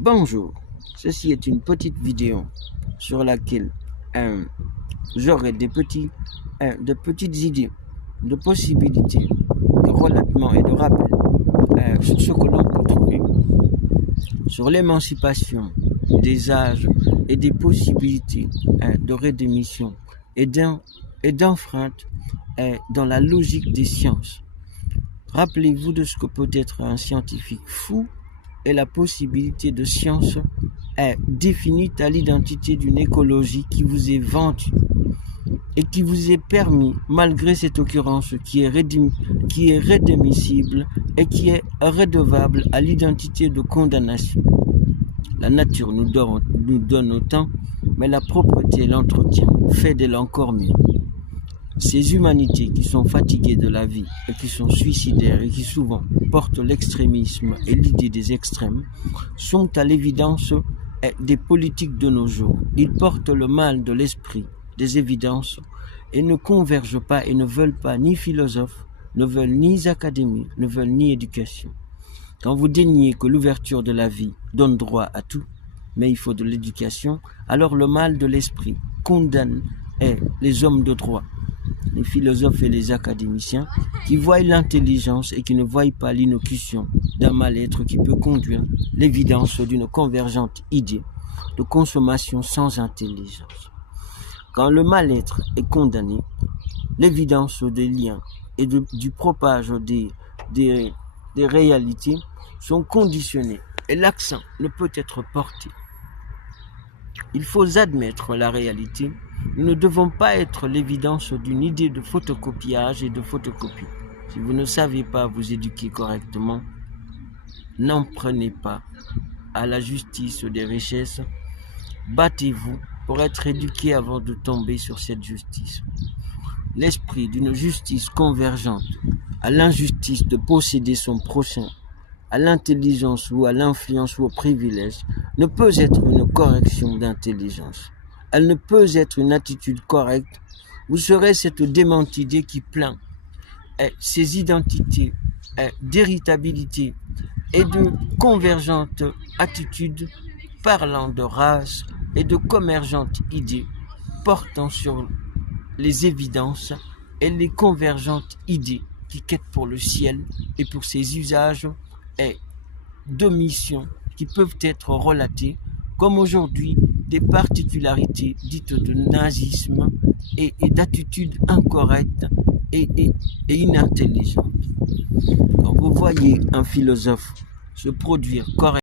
Bonjour, ceci est une petite vidéo sur laquelle j'aurai de petites idées, de possibilités, de relatements et de rappels sur ce que l'on peut trouver sur l'émancipation des âges et des possibilités de rédémission et d'enfreinte dans la logique des sciences. Rappelez-vous de ce que peut être un scientifique fou et la possibilité de science définie à l'identité d'une écologie qui vous est vendue et qui vous est permis, malgré cette occurrence qui est rédémissible et qui est redevable à l'identité de condamnation. La nature nous donne autant, mais la propreté et l'entretien fait d'elle encore mieux. Ces humanités qui sont fatiguées de la vie et qui sont suicidaires et qui souvent portent l'extrémisme et l'idée des extrêmes sont à l'évidence des politiques de nos jours. Ils portent le mal de l'esprit, des évidences et ne convergent pas et ne veulent pas ni philosophes, ne veulent ni académie, ne veulent ni éducation. Quand vous déniez que l'ouverture de la vie donne droit à tout, mais il faut de l'éducation, alors le mal de l'esprit condamne les hommes de droit, les philosophes et les académiciens qui voient l'intelligence et qui ne voient pas l'innocution d'un mal-être qui peut conduire l'évidence d'une convergente idée de consommation sans intelligence. Quand le mal-être est condamné, l'évidence des liens et du propage des réalités sont conditionnées et l'accent ne peut être porté. Il faut admettre la réalité. Nous ne devons pas être l'évidence d'une idée de photocopiage et de photocopie. Si vous ne savez pas vous éduquer correctement, n'en prenez pas à la justice des richesses. Battez-vous pour être éduqué avant de tomber sur cette justice. L'esprit d'une justice convergente à l'injustice de posséder son prochain, à l'intelligence ou à l'influence ou au privilège, ne peut être une correction d'intelligence. Elle ne peut être une attitude correcte. Vous serez cette démente idée qui plaint ces identités d'héritabilité et de convergentes attitudes parlant de race et de convergentes idées portant sur les évidences et les convergentes idées qui quêtent pour le ciel et pour ses usages de mission qui peuvent être relatées comme aujourd'hui des particularités dites de nazisme et d'attitudes incorrectes et inintelligentes. Quand vous voyez un philosophe se produire correctement,